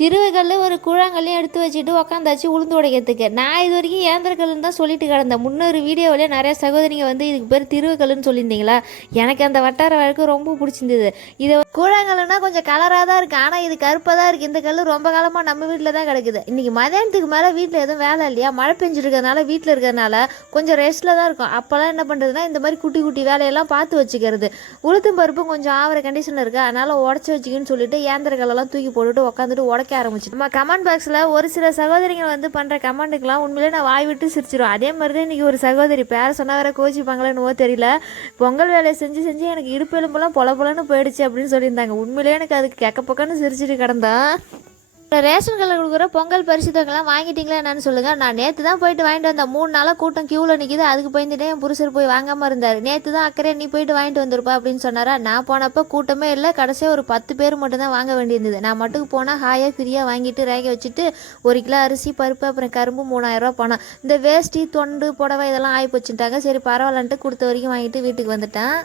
திருவைகளில் ஒரு கூழாங்கல்லையும் எடுத்து வச்சுட்டு உக்காந்தாச்சு உளுந்து உடைக்கிறதுக்கு. நான் இது வரைக்கும் ஏந்திரக்கல்லுன்னு தான் சொல்லிட்டு கிடந்தேன். முன்னொரு வீடியோவிலே நிறைய சகோதரிங்க வந்து இதுக்கு பேர் திருவைக்கல்லுன்னு சொல்லியிருந்தீங்களா? எனக்கு அந்த வட்டார வழக்கு ரொம்ப பிடிச்சிருந்தது. இது கூழாங்கல்லுனா கொஞ்சம் கலராக தான் இருக்குது ஆனால் இது கருப்பாக தான் இருக்குது இந்த கல் ரொம்ப காலமாக நம்ம வீட்டில் தான் கிடக்குது. இன்றைக்கி மதியானத்துக்கு மேலே வீட்டில் எதுவும் வேலை இல்லையா? மழை பெஞ்சிருக்கிறதுனால வீட்டில் இருக்கிறதுனால கொஞ்சம் ரெஸ்ட்டில் தான் இருக்கும். அப்போல்லாம் என்ன பண்ணுறதுனா இந்த மாதிரி குட்டி குட்டி வேலையெல்லாம் பார்த்து வச்சுக்கிறது. உளுத்தும் பருப்பும் கொஞ்சம் ஆகிற கண்டிஷனில் இருக்குது அதனால் உடச்சி வச்சுக்கின்னு சொல்லிட்டு ஏந்திரக்கல்லாம் தூக்கி போட்டுட்டு உட்காந்துட்டு உடைக்க ஆரம்பிச்சு. நம்ம கமெண்ட் பாக்ஸில் ஒரு சில சகோதரிகள் வந்து பண்ணுற கமெண்ட்டுக்கெலாம் உண்மையிலே நான் வாய் விட்டு சிரிச்சிடும் அதே மாதிரி தான் இன்றைக்கி ஒரு சகோதரி பேர சொன்னால் வேற கோச்சிப்பாங்களேன்னு தெரியல. பொங்கல் வேலையை செஞ்சு செஞ்சு எனக்கு இடுப்பு எலும்பெல்லாம் பொல பொலன்னு போயிடுச்சு அப்படின்னு சொல்லியிருந்தாங்க. உண்மையிலேயே எனக்கு அதுக்கு கெக்க பக்கம்னு சிரிச்சிட்டு கிடந்தேன். ரேஷன் கடையில் கொடுக்குற பொங்கல் பரிசு தொகைலாம் வாங்கிட்டீங்களா என்னன்னு சொல்லுங்கள் நான் நேற்று தான் போயிட்டு வாங்கிட்டு வந்தேன் மூணு நாளாக கூட்டம் கியூவில் நிற்கிது அதுக்கு போயிருந்துட்டே என் புருஷர் போய் வாங்காமல் இருந்தார். நேற்று தான் அக்கறை நீ போயிட்டு வாங்கிட்டு வந்திருப்பா அப்படின்னு சொன்னாரா? நான் போனப்போ கூட்டமே இல்லை. கடைசியாக ஒரு பத்து பேர் மட்டும் தான் வாங்க வேண்டியிருந்தது. நான் மட்டும் போனால் ஹாயாக ஃப்ரீயாக வாங்கிட்டு ரேக வச்சுட்டு ஒரு கிலோ அரிசி பருப்பு அப்புறம் கரும்பு மூணாயிரரூவா பணம் இந்த வேஷ்டி தொண்டு புடவை இதெல்லாம் ஆகி போச்சுட்டாங்க சரி பரவாயில்லன்ட்டு கொடுத்த வரைக்கும் வாங்கிட்டு வீட்டுக்கு வந்துட்டேன்.